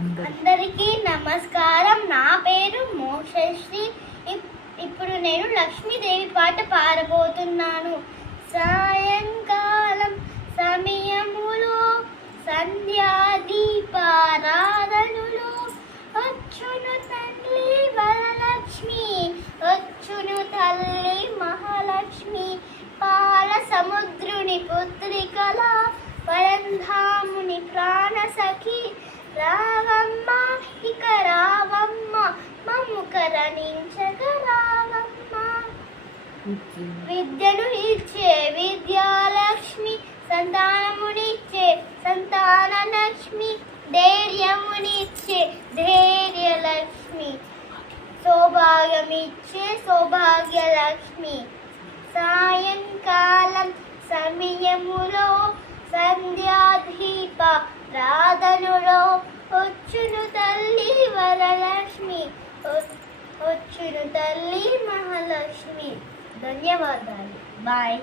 అందరికీ నమస్కారం. నా పేరు మోక్షశ్రీ. ఇప్పుడు నేను లక్ష్మీదేవి పాట పాడబోతున్నాను. సాయంకాలం సమయములో సంధ్యాదీపారాధనలో వచ్చును తల్లి వరలక్ష్మి, వచ్చును తల్లి మహాలక్ష్మి. పాల సముద్రుని పుత్రికల పరంధాముని ప్రాణసఖి రావమ్మ, ఇక రావమ్మ, మమ్ము కరణించగ రావమ్మ. విద్యను ఇచ్చే విద్యాలక్ష్మి, సంతానమునిచ్చే సంతాన లక్ష్మి, ధైర్యమునిచ్చే ధైర్యలక్ష్మి, సౌభాగ్యమిచ్చే సౌభాగ్యలక్ష్మి. సాయంకాలం సమయములో సంధ్యాదీప ప్రార్థనలో వచ్చును తల్లి వరలక్ష్మి, వచ్చును తల్లి మహాలక్ష్మి. ధన్యవాదాలు. బాయ్.